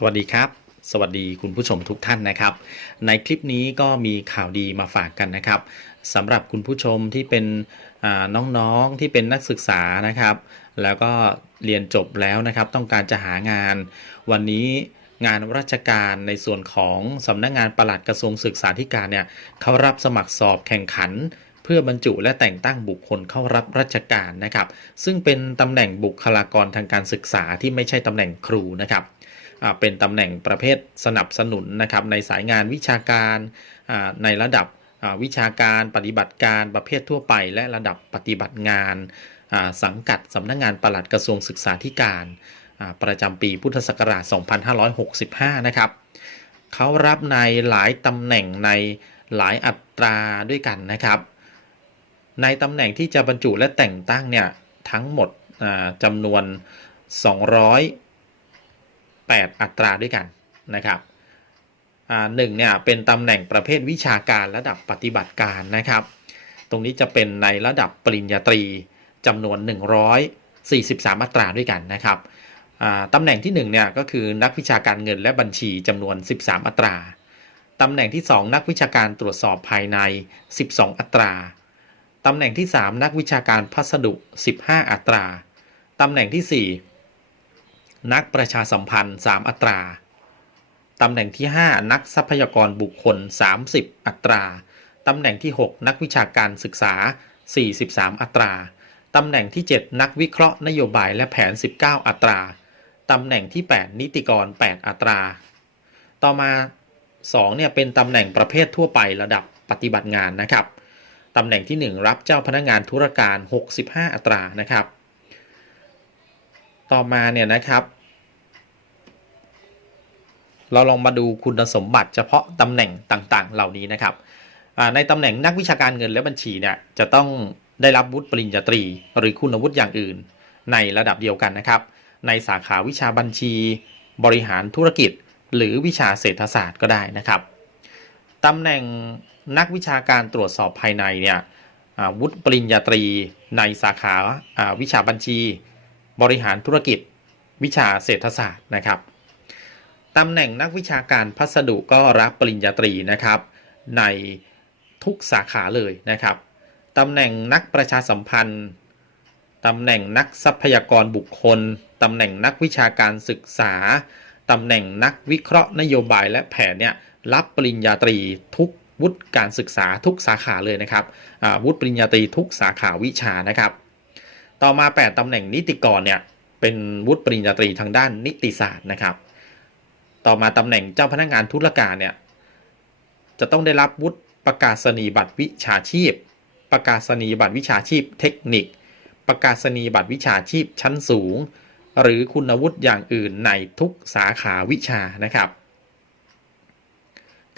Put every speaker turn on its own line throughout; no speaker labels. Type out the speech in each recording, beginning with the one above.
สวัสดีครับ สวัสดีคุณผู้ชมทุกท่านนะครับ ในคลิปนี้ก็มีข่าวดีมาฝากกันนะครับสำหรับคุณผู้ชมที่เป็นน้องๆที่เป็นนักศึกษานะครับ แล้วก็เรียนจบแล้วนะครับ ต้องการจะหางาน วันนี้งานราชการในส่วนของสำนักงานปลัดกระทรวงศึกษาธิการเนี่ยเขารับสมัครสอบแข่งขันเพื่อบรรจุและแต่งตั้งบุคคลเข้ารับราชการนะครับ ซึ่งเป็นตำแหน่งบุคลากรทางการศึกษาที่ไม่ใช่ตำแหน่งครูนะครับ เป็นตำแหน่งประเภทสนับสนุนนะครับในสายงานวิชาการในระดับวิชาการปฏิบัติการประเภททั่วไป และระดับปฏิบัติงานสังกัดสำนักงานปลัดกระทรวงศึกษาธิการประจำปีพุทธศักราช 2565 นะครับเขารับในหลายตำแหน่งในหลายอัตราด้วยกันนะครับ ในตำแหน่งที่จะบรรจุและแต่งตั้งเนี่ยทั้งหมดจำนวน 200 8 อัตราด้วยกันนะครับอ่าหนึ่งเนี่ยเป็นตำแหน่งประเภทวิชาการระดับปฏิบัติการนะครับ ตรงนี้จะเป็นในระดับปริญญาตรีจำนวน 143 อัตราด้วยกันนะครับอ่าตำแหน่งที่1เนี่ยก็คือนักวิชาการเงินและบัญชีจำนวน 13 อัตราตำแหน่งที่ 2 นักวิชาการตรวจสอบภายใน 12 อัตรา ตำแหน่งที่ 3 นักวิชาการพัสดุ 15 อัตรา ตำแหน่งที่ 4 นักประชาสัมพันธ์ 3 อัตรา ตำแหน่งที่ 5 นักทรัพยากรบุคคล 30 อัตรา ตำแหน่งที่ 6 นักวิชาการศึกษา 43 อัตรา ตำแหน่งที่ 7 นักวิเคราะห์นโยบายและแผน 19 อัตรา ตำแหน่งที่ 8 นิติกร 8 อัตรา ต่อมา 2 เนี่ยเป็นตำแหน่งประเภททั่วไประดับปฏิบัติงานนะครับ ตำแหน่งที่ 1 รับเจ้าพนักงานธุรการ 65 อัตรานะครับ ต่อมาเนี่ยนะครับ เราลองมาดูคุณสมบัติเฉพาะตำแหน่งต่างๆ เหล่านี้นะครับในตำแหน่งนักวิชาการเงินและบัญชีเนี่ยจะต้องได้รับวุฒิปริญญาตรี หรือคุณวุฒิอย่างอื่น ในระดับเดียวกันนะครับ ในสาขาวิชาบัญชี บริหารธุรกิจ หรือวิชาเศรษฐศาสตร์ก็ได้นะครับตำแหน่งนักวิชาการตรวจสอบภายในเนี่ยวุฒิปริญญาตรี ในสาขาอ่าวิชาบัญชี บริหารธุรกิจ วิชาเศรษฐศาสตร์นะครับ ตำแหน่งนักวิชาการพัสดุก็รับปริญญาตรีนะครับ ในทุกสาขาเลยนะครับตำแหน่งนักประชาสัมพันธ์ตำแหน่งนักทรัพยากรบุคคลตำแหน่งนักวิชาการศึกษาตำแหน่งนักวิเคราะห์นโยบายและแผนเนี่ยรับปริญญาตรีทุกวุฒิการศึกษาทุกสาขาเลยนะครับวุฒิปริญญาตรีทุกสาขาวิชานะครับ ต่อมา 8ตำแหน่งนิติกรเนี่ยเป็นวุฒิปริญญาตรีทางด้านนิติศาสตร์นะครับ ต่อมาตำแหน่งเจ้าพนักงานธุรการเนี่ยจะต้องได้รับวุฒิประกาศนียบัตรวิชาชีพ ประกาศนียบัตรวิชาชีพเทคนิค ประกาศนียบัตรวิชาชีพชั้นสูง หรือคุณวุฒิอย่างอื่นในทุกสาขาวิชานะครับ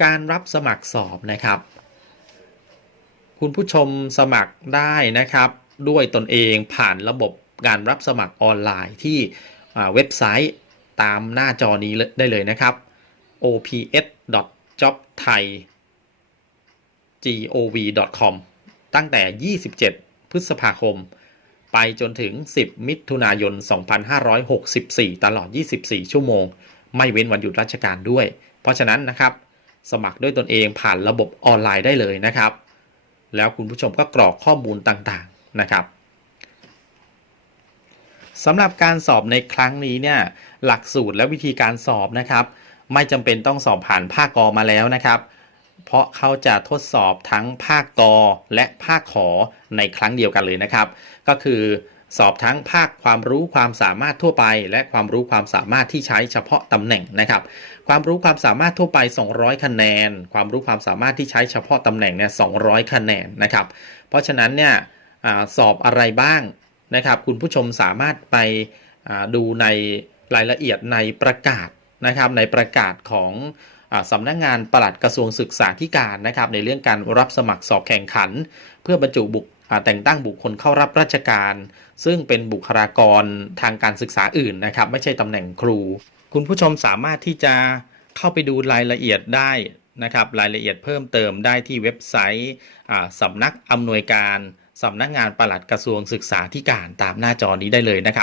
การรับสมัครสอบนะครับ คุณผู้ชมสมัครได้นะครับ ด้วยตนเองผ่านระบบการรับสมัครออนไลน์ที่เว็บไซต์ ตามหน้าจอนี้ได้เลยนะครับ ops.jobthai gov.com ตั้งแต่ 27 พฤษภาคม ไปจนถึง 10 มิถุนายน 2564 ตลอด 24 ชั่วโมง ไม่เว้นวันหยุดราชการด้วย เพราะฉะนั้นนะครับ สมัครด้วยตนเองผ่านระบบออนไลน์ได้เลยนะครับ แล้วคุณผู้ชมก็กรอกข้อมูลต่างๆนะครับ สำหรับการสอบในครั้งนี้เนี่ยหลักสูตรและวิธีการสอบนะครับ ไม่จำเป็นต้องสอบผ่านภาคกอมาแล้วนะครับ เพราะเขาจะทดสอบทั้งภาคกอและภาคขอในครั้งเดียวกันเลยนะครับ ก็คือสอบทั้งภาคความรู้ความสามารถทั่วไป และความรู้ความสามารถที่ใช้เฉพาะตำแหน่งนะครับ ความรู้ความสามารถทั่วไป 200 คะแนน ความรู้ความสามารถที่ใช้เฉพาะตำแหน่งเนี่ย200 คะแนนนะครับ เพราะฉะนั้นเนี่ยอสอบอะไรบ้าง นะครับ คุณผู้ชมสามารถไปดูในรายละเอียดในประกาศนะครับ ในประกาศของอสำนักงานปลัดกระทรวงศึกษาธิการนะครับ ในเรื่องการรับสมัครสอบแข่งขัน เพื่อบรรจุบุคแต่งตั้งบุคคลเข้ารับราชการ ซึ่งเป็นบุคลากรทางการศึกษาอื่นนะครับ ไม่ใช่ตำแหน่งครู คุณผู้ชมสามารถที่จะเข้าไปดูรายละเอียดได้นะครับ รายละเอียดเพิ่มเติมได้ที่เว็บไซต์สำนักอำนวยการ สำนักงานปลัดกระทรวงศึกษาธิการตามหน้าจอนี้ได้เลยนะครับ